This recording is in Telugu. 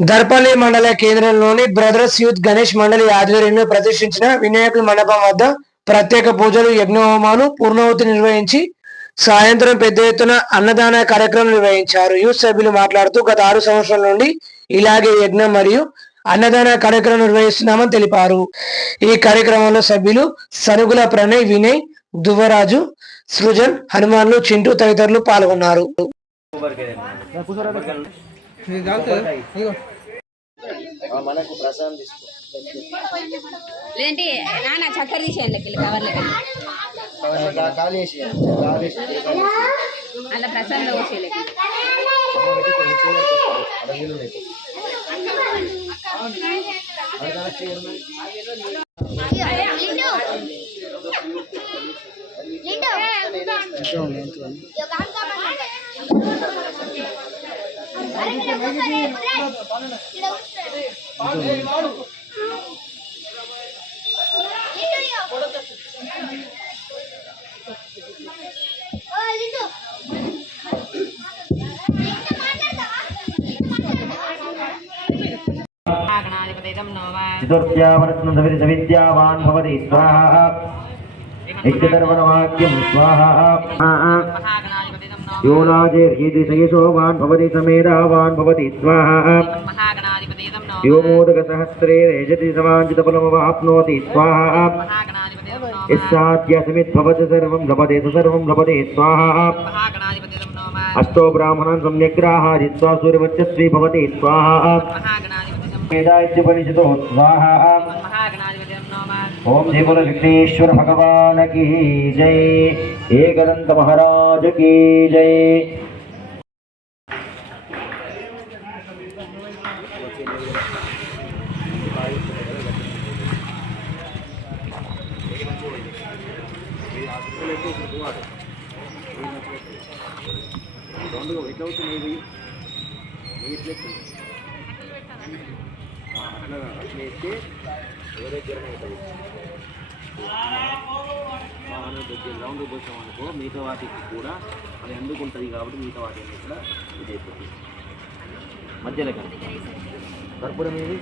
దర్పల్లి మండల కేంద్రంలోని బ్రదర్స్ యూత్ గణేష్ మండలి ఆధ్వర్యంలో ప్రతిష్ఠించిన వినాయకుల మండపం వద్ద ప్రత్యేక పూజలు యజ్ఞహోమాలు పూర్ణాహుతి నిర్వహించి సాయంత్రం పెద్ద ఎత్తున అన్నదాన కార్యక్రమం నిర్వహించారు. యూత్ సభ్యులు మాట్లాడుతూ గత 6 సంవత్సరాల నుండి ఇలాగే యజ్ఞం మరియు అన్నదాన కార్యక్రమం నిర్వహిస్తున్నామని తెలిపారు. ఈ కార్యక్రమంలో సభ్యులు సనుగుల ప్రణయ్, వినయ్, దువ్వరాజు, సృజన్, హనుమాన్లు, చింటూ తదితరులు పాల్గొన్నారు. మనకు ప్రసాదం తీసుకో లేంటి నాన్న చక్కెర తీసేయండి కవర్లకి అలా ప్రసాదంలో పోసేయలేక विद्यावान् भवति स्वाहा इत्यदर्वणवाक्यं स्वाहा योनाजेर्हीदिशयशोवान् भवति समेधावान् भवति स्वाहा यो मोदकसहस्रे रेजति समाञ्जितफलमवाप्नोति स्वाहा यस्याद्यसमिद्भवति सर्वं लभते सर्वं लभते स्वाहा अष्टो ब्राह्मणान् सम्यग्राहादित्वा सूर्यवच्चस्वी भवति स्वाहा वेदाइत्युपनिषदो स्वाहा ओम जय बोलो विघ्नेश्वर भगवान की जय, एकदंत महाराज की जय। రౌండ్ పోసామనుకో మిగతా వాటికి కూడా అది అందుకుంటుంది కాబట్టి మిగతా వాటి కూడా ఇది అయిపోతుంది మధ్యలో కర్పూరం ఏది